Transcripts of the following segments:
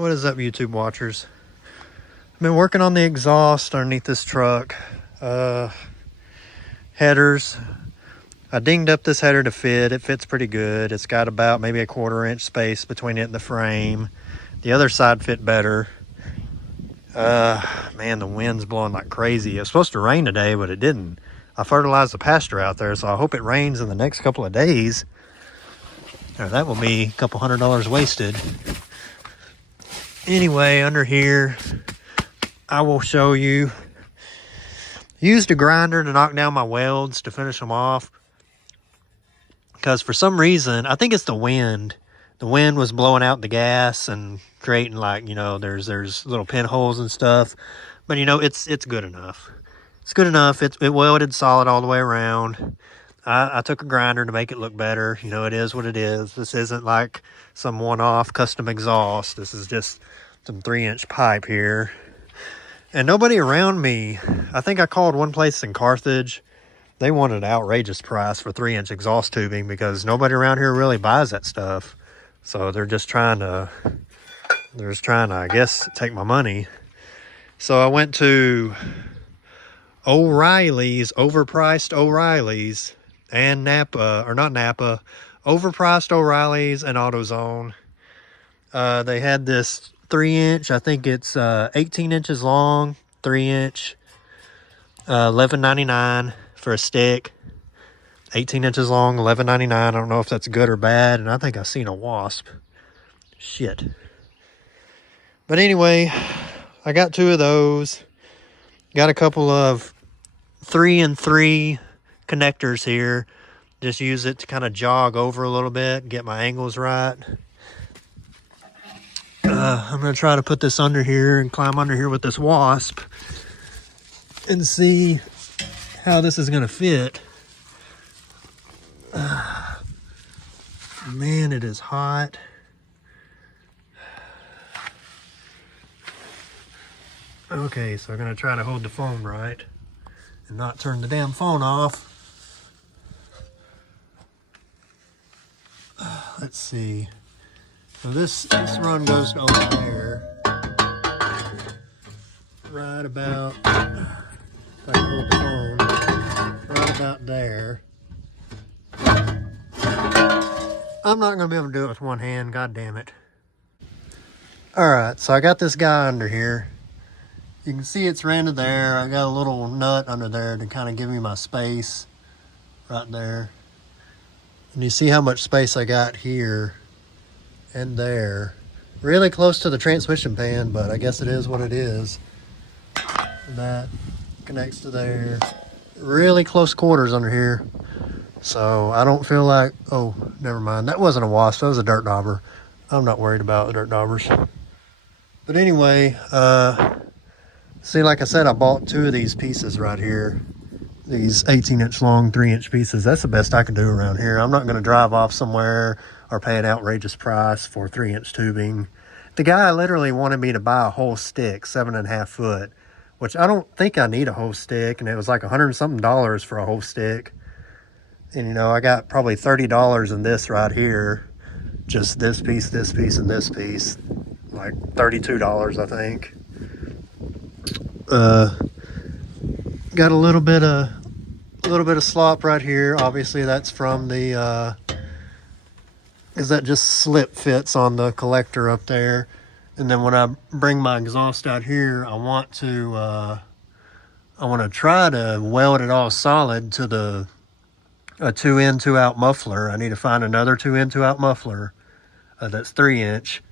What is up, YouTube watchers? I've been working on the exhaust underneath this truck. Headers. I dinged up this header to fit. It fits pretty good. It's got about maybe a 1/4 inch space between it and the frame. The other side fit better. Man, the wind's blowing like crazy. It was supposed to rain today, but it didn't. I fertilized the pasture out there, so I hope it rains in the next couple of days. Or that will be a couple $100 wasted. Anyway, under here, I will show you. Used a grinder to knock down my welds to finish them off. Because for some reason, I think it's the wind. The wind was blowing out the gas and creating, like, you know, there's little pinholes and stuff. But, you know, it's good enough. It's good enough. It welded solid all the way around. I took a grinder to make it look better. You know, it is what it is. This isn't like some one-off custom exhaust. This is just some 3-inch pipe here. And nobody around me, I think I called one place in Carthage. They wanted an outrageous price for 3-inch exhaust tubing because nobody around here really buys that stuff. So they're just trying to, I guess, take my money. So I went to O'Reilly's, overpriced O'Reilly's, and Napa, or not Napa, overpriced O'Reilly's and AutoZone. They had this 3-inch, I think it's 18 inches long, 3-inch, $11.99 for a stick. 18 inches long, $11.99. I don't know if that's good or bad, and I think I've seen a wasp. Shit. But anyway, I got 2 of those. Got a couple of 3-and-3 connectors here. Just use it to kind of jog over a little bit, get my angles right. I'm going to try to put this under here and climb under here with this wasp and see how this is going to fit. Man, it is hot. Okay, so I'm going to try to hold the phone right and not turn the damn phone off. Let's see. So this run goes over there. Right about, if I can hold the phone, right about there. I'm not going to be able to do it with one hand, god damn it. Alright, so I got this guy under here. You can see it's ran to there. I got a little nut under there to kind of give me my space right there. And you see how much space I got here and there. Really close to the transmission pan, but I guess it is what it is. That connects to there. Really close quarters under here. So I don't feel like, oh, never mind. That wasn't a wasp, that was a dirt dauber. I'm not worried about the dirt daubers. But anyway, see, like I said, I bought 2 of these pieces right here. These 18-inch long, 3-inch pieces. That's the best I can do around here. I'm not going to drive off somewhere or pay an outrageous price for 3-inch tubing. The guy literally wanted me to buy a whole stick, 7.5 foot, which I don't think I need a whole stick. And it was like $100-something for a whole stick. And, you know, I got probably $30 in this right here. Just this piece, and this piece. Like $32, I think. Got a little bit of slop right here. Obviously that's from the is that just slip fits on the collector up there. And then when I bring my exhaust out here, I want to try to weld it all solid to a 2-in 2-out muffler. I need to find another 2-in 2-out muffler that's 3-inch.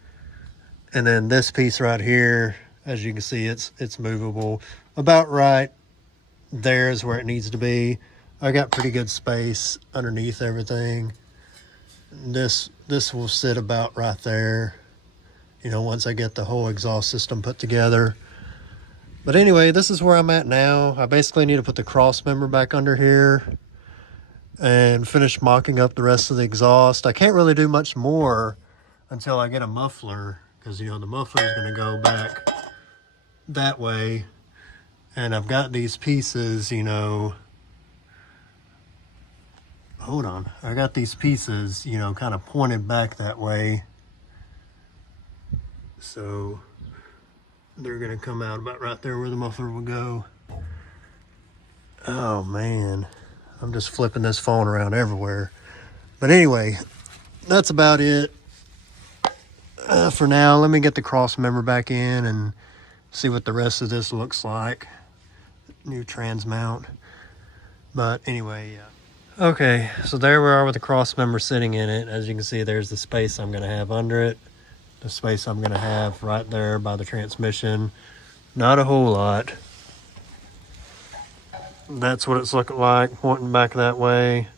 And then this piece right here, as you can see, it's movable. About right there is where it needs to be. I got pretty good space underneath everything. This will sit about right there, you know, once I get the whole exhaust system put together. But anyway, this is where I'm at now. I basically need to put the cross member back under here and finish mocking up the rest of the exhaust. I can't really do much more until I get a muffler, because, you know, the muffler is going to go back that way. And I've got these pieces, you know, hold on. I got these pieces, you know, kind of pointed back that way. So they're gonna come out about right there where the muffler will go. Oh man, I'm just flipping this phone around everywhere. But anyway, that's about it for now. Let me get the cross member back in and see what the rest of this looks like. New trans mount. But anyway, yeah. Okay, so there we are with the cross member sitting in it. As you can see, there's the space I'm gonna have under it. The space I'm gonna have right there by the transmission. Not a whole lot. That's what it's looking like, pointing back that way.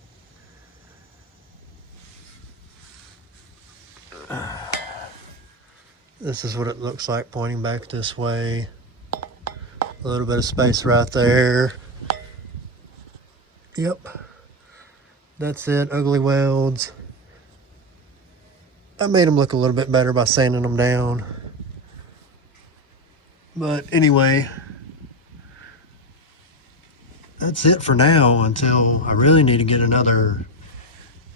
This is what it looks like pointing back this way. A little bit of space right there. Yep. That's it, ugly welds. I made them look a little bit better by sanding them down. But anyway, that's it for now until I really need to get another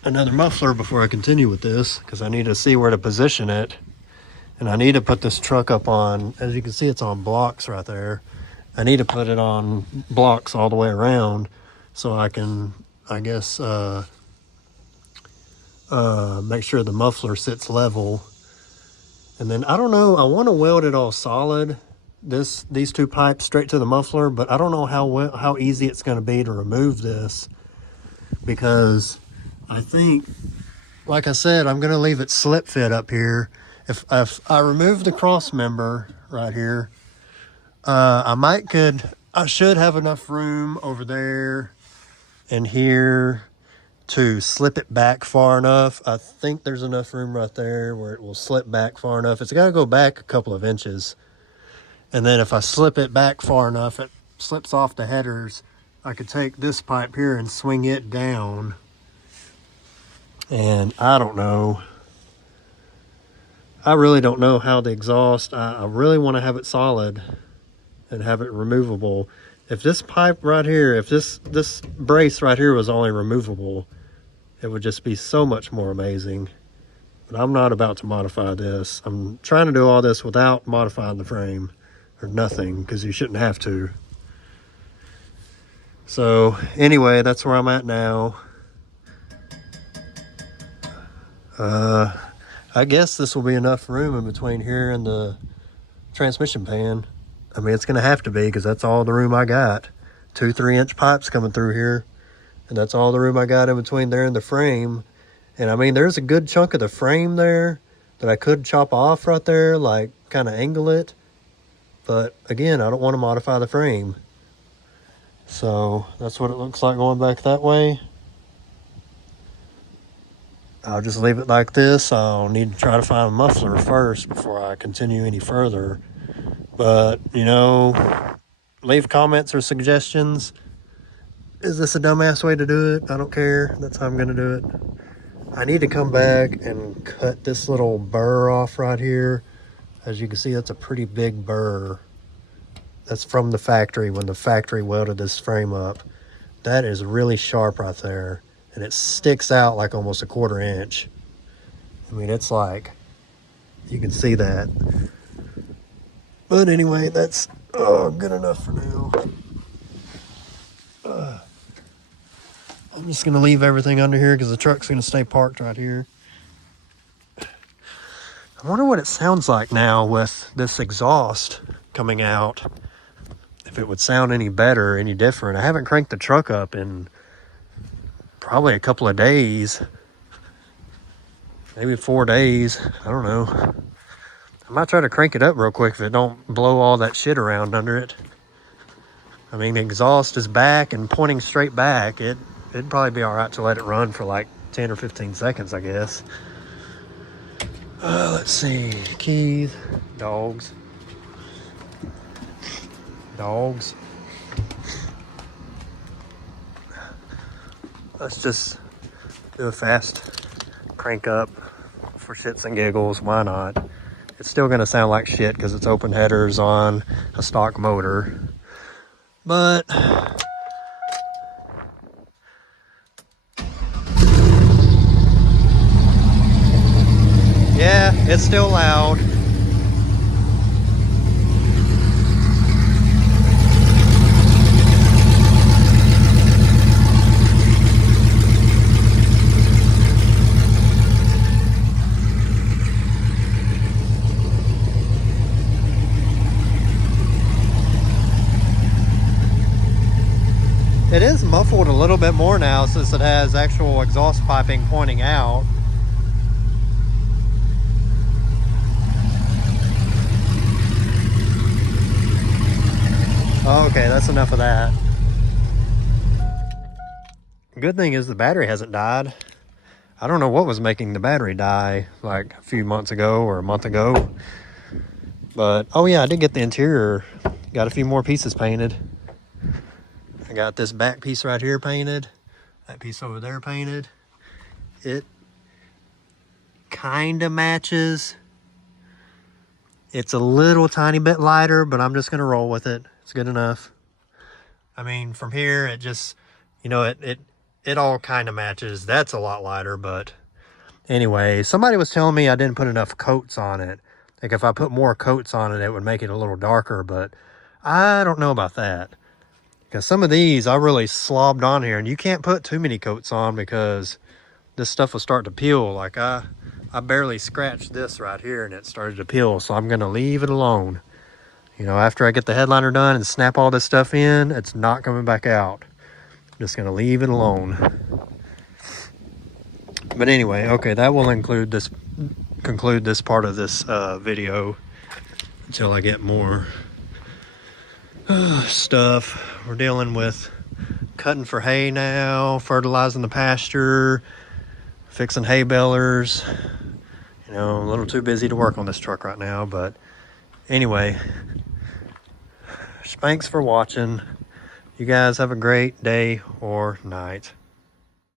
muffler before I continue with this, because I need to see where to position it. And I need to put this truck up on, as you can see, it's on blocks right there. I need to put it on blocks all the way around so I can, I guess, make sure the muffler sits level. And then I don't know, I want to weld it all solid, these two pipes straight to the muffler, but I don't know how easy it's going to be to remove this, because I think, like I said, I'm going to leave it slip fit up here. If I remove the cross member right here, I should have enough room over there and here to slip it back far enough. I think there's enough room right there where it will slip back far enough. It's got to go back a couple of inches. And then if I slip it back far enough, it slips off the headers. I could take this pipe here and swing it down. And I don't know. I really don't know how the exhaust, I really want to have it solid and have it removable. If this pipe right here, if this brace right here was only removable, it would just be so much more amazing. But I'm not about to modify this. I'm trying to do all this without modifying the frame or nothing, because you shouldn't have to. So anyway, that's where I'm at now. I guess this will be enough room in between here and the transmission pan. I mean, it's going to have to be, because that's all the room I got. 2 3-inch pipes coming through here. And that's all the room I got in between there and the frame. And I mean, there's a good chunk of the frame there that I could chop off right there, like kind of angle it. But again, I don't want to modify the frame. So that's what it looks like going back that way. I'll just leave it like this. I'll need to try to find a muffler first before I continue any further. But, you know, leave comments or suggestions. Is this a dumbass way to do it? I don't care. That's how I'm going to do it. I need to come back and cut this little burr off right here. As you can see, that's a pretty big burr. That's from the factory, when the factory welded this frame up. That is really sharp right there. And it sticks out like almost a 1/4 inch. I mean, it's like, you can see that. But anyway, that's good enough for now. I'm just going to leave everything under here because the truck's going to stay parked right here. I wonder what it sounds like now with this exhaust coming out. If it would sound any better, any different. I haven't cranked the truck up in probably a couple of days. Maybe 4 days. I don't know. I might try to crank it up real quick if it don't blow all that shit around under it. I mean, the exhaust is back and pointing straight back. It'd probably be all right to let it run for like 10 or 15 seconds, I guess. Let's see. Keys. Dogs. Let's just do a fast crank up for shits and giggles. Why not? It's still going to sound like shit because it's open headers on a stock motor. But yeah, it's still loud. is muffled a little bit more now since it has actual exhaust piping pointing out. Okay, that's enough of that. Good thing is the battery hasn't died. I don't know what was making the battery die like a few months ago or a month ago. But, oh yeah, I did get the interior. Got a few more pieces painted. I got this back piece right here painted. That piece over there painted. It kind of matches. It's a little tiny bit lighter, but I'm just going to roll with it. It's good enough. I mean, from here, it just, you know, it all kind of matches. That's a lot lighter, but anyway, somebody was telling me I didn't put enough coats on it. Like if I put more coats on it, it would make it a little darker, but I don't know about that. Because some of these I really slobbed on here, and you can't put too many coats on because this stuff will start to peel. Like I barely scratched this right here and it started to peel, so I'm gonna leave it alone. You know, after I get the headliner done and snap all this stuff in, it's not coming back out. I'm just gonna leave it alone. But anyway, okay, that will conclude this part of this video until I get more stuff. We're dealing with cutting for hay now, fertilizing the pasture, fixing hay balers. You know, a little too busy to work on this truck right now, but anyway, thanks for watching. You guys have a great day or night.